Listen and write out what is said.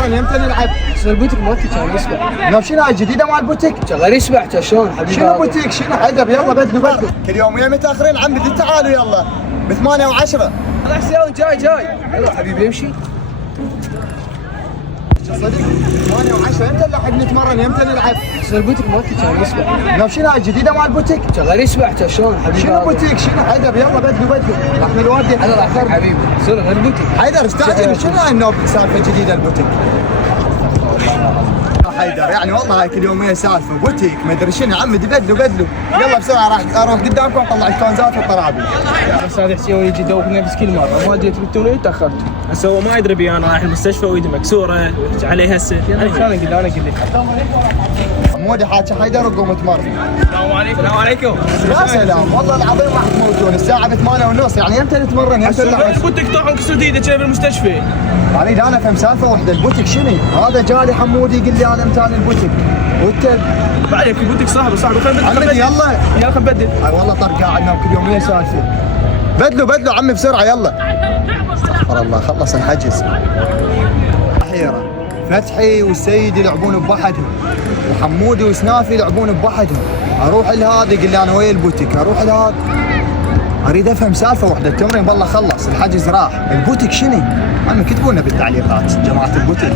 نتمرن يمتى نلعب؟ بس البوتيك مالتي كان يسبح. لو شنو هاي الجديده مال البوتيك؟ شغال يسبح شلون حبيبي؟ شنو بوتيك؟ شنو حيدر يلا بدلوا كل يومين متاخرين عمي تعالوا يلا ب8 و10. هذا حسين جاي يلا حبيبي امشي. صدق 8 و10 امتى نلحق نتمرن يمتى نلعب؟ بس البوتيك مالتي كان يسبح. لو شنو هاي الجديده مال البوتيك؟ شغال يسبح شلون حبيبي؟ شنو بوتيك؟ شنو حيدر يلا بدلوا راح نودي. انا راح أخذ حبيبي صير غير بوتيك. حيدر استعجل شنو هاي النوب سالفه جديده البوتيك؟ حيدر يعني والله هاي كل يومين سالفه بوتيك ما ادري شنو عمي بدلوا يلا بسرعه راح اروح قدامكم اطلع الكونزات والطرابي. استاذ حسين يجي يدوخني بس كل مره ما جيت بالتوني وتاخرت. هسه هو ما يدري بي انا رايح المستشفى وايدي مكسوره عليه هسه. انا اقول لك مودي حاكي حيدر وقوم اتمرن. السلام عليكم. السلام عليكم. يا سلام والله العظيم راح تموتون الساعه 8:30 يعني امتى نتمرن يمتى نلعب؟ بوتك طاحوا كسر ايده كذا بالمستشفى. يعني انا افهم سالفه واحده البوتيك شنو؟ هذا جالي حمودي يقول لي انا متاني البوتيك وانت بعدك البوتك صاحبه عمي يلا يلا خل نبدل. اي والله طر قاعدنا كل يوم هي سالفه. بدلوا عمي بسرعه يلا. استغفر الله خلص الحجز. اخيرا فتحي والسيد يلعبون بوحدهم وحمودي وسنافي يلعبون بوحدهم. اروح لهذا يقول لي انا ويا البوتيك اروح لهذا. اريد افهم سالفه واحده التمرين بالله خلص الحجز راح. البوتيك شنو؟ عمي كتبوا لنا بالتعليقات جماعه البوتيك.